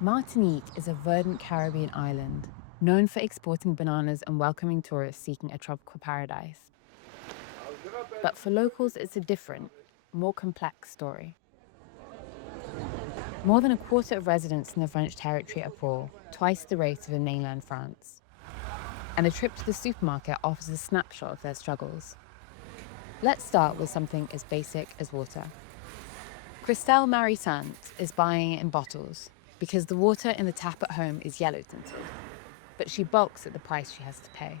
Martinique is a verdant Caribbean island known for exporting bananas and welcoming tourists seeking a tropical paradise. But for locals, it's a different, more complex story. More than a quarter of residents in the French territory are poor, twice the rate of in mainland France. And a trip to the supermarket offers a snapshot of their struggles. Let's start with something as basic as water. Christelle Marie-Sant is buying it in bottles because the water in the tap at home is yellow tinted, but she balks at the price she has to pay.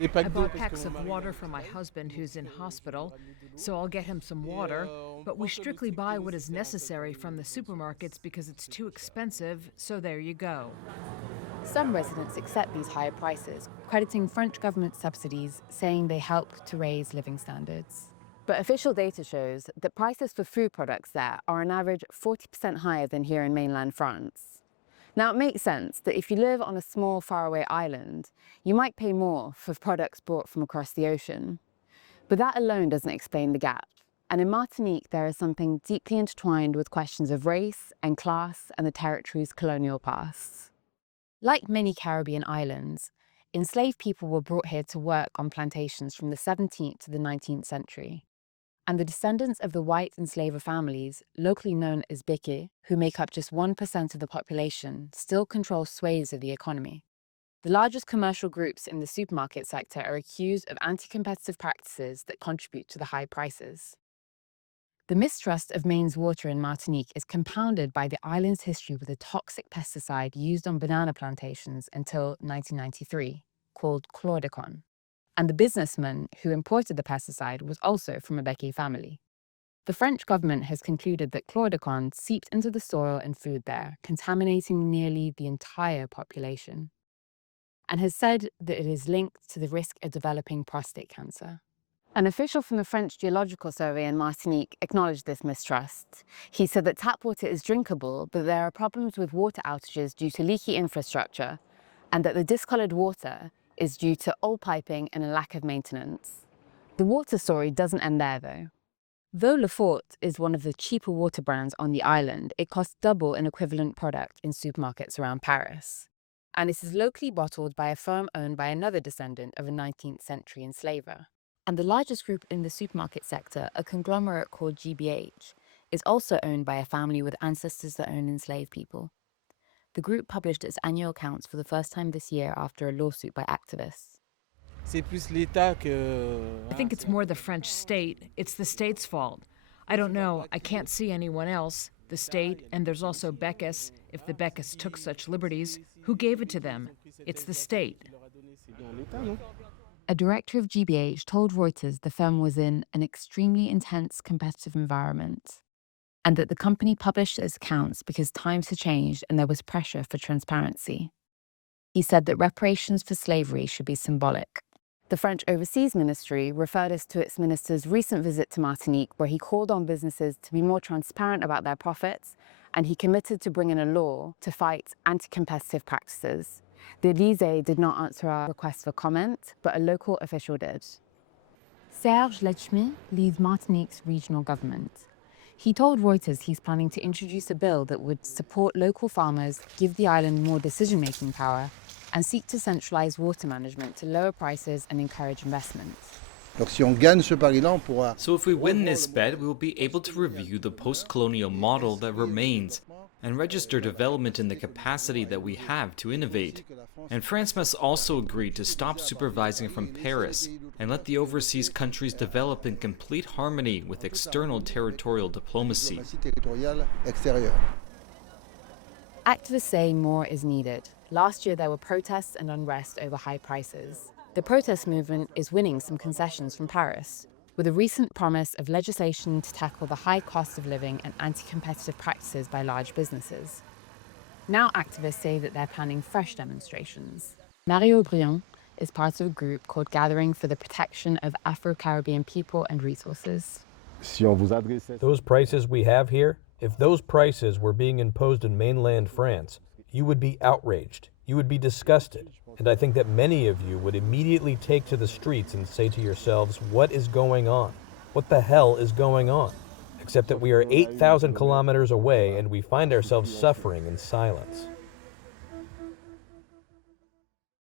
I bought packs of water for my husband who's in hospital, so I'll get him some water, but we strictly buy what is necessary from the supermarkets because it's too expensive, so there you go. Some residents accept these higher prices, crediting French government subsidies, saying they help to raise living standards. But official data shows that prices for food products there are on average 40% higher than here in mainland France. Now, it makes sense that if you live on a small, faraway island, you might pay more for products brought from across the ocean. But that alone doesn't explain the gap. And in Martinique, there is something deeply intertwined with questions of race and class and the territory's colonial past. Like many Caribbean islands, enslaved people were brought here to work on plantations from the 17th to the 19th century. And the descendants of the white enslaver families, locally known as Beke, who make up just 1% of the population, still control swathes of the economy. The largest commercial groups in the supermarket sector are accused of anti-competitive practices that contribute to the high prices. The mistrust of Maine's water in Martinique is compounded by the island's history with a toxic pesticide used on banana plantations until 1993, called chlordecone. And the businessman who imported the pesticide was also from a Beke family. The French government has concluded that chlordecone seeped into the soil and food there, contaminating nearly the entire population, and has said that it is linked to the risk of developing prostate cancer. An official from the French Geological Survey in Martinique acknowledged this mistrust. He said that tap water is drinkable, but there are problems with water outages due to leaky infrastructure, and that the discolored water is due to old piping and a lack of maintenance. The water story doesn't end there, though. Though Le Fort is one of the cheaper water brands on the island, it costs double an equivalent product in supermarkets around Paris. And it is locally bottled by a firm owned by another descendant of a 19th century enslaver. And the largest group in the supermarket sector, a conglomerate called GBH, is also owned by a family with ancestors that owned enslaved people. The group published its annual accounts for the first time this year after a lawsuit by activists. I think it's more the French state. It's the state's fault. I don't know. I can't see anyone else. The state, and there's also Beckus. If the Beckus took such liberties, who gave it to them? It's the state. A director of GBH told Reuters the firm was in an extremely intense competitive environment, and that the company published its accounts because times had changed and there was pressure for transparency. He said that reparations for slavery should be symbolic. The French Overseas Ministry referred us to its minister's recent visit to Martinique, where he called on businesses to be more transparent about their profits, and he committed to bring in a law to fight anti-competitive practices. The Élysée did not answer our request for comment, but a local official did. Serge Letchmy leads Martinique's regional government. He told Reuters he's planning to introduce a bill that would support local farmers, give the island more decision-making power, and seek to centralize water management to lower prices and encourage investment. So if we win this bet, we will be able to review the post-colonial model that remains and register development in the capacity that we have to innovate. And France must also agree to stop supervising from Paris and let the overseas countries develop in complete harmony with external territorial diplomacy. Activists say more is needed. Last year, there were protests and unrest over high prices. The protest movement is winning some concessions from Paris, with a recent promise of legislation to tackle the high cost of living and anti-competitive practices by large businesses. Now activists say that they're planning fresh demonstrations. Mario Briand is part of a group called Gathering for the Protection of Afro-Caribbean People and Resources. Those prices we have here, if those prices were being imposed in mainland France, you would be outraged. You would be disgusted. And I think that many of you would immediately take to the streets and say to yourselves, what is going on? What the hell is going on? Except that we are 8,000 kilometers away and we find ourselves suffering in silence.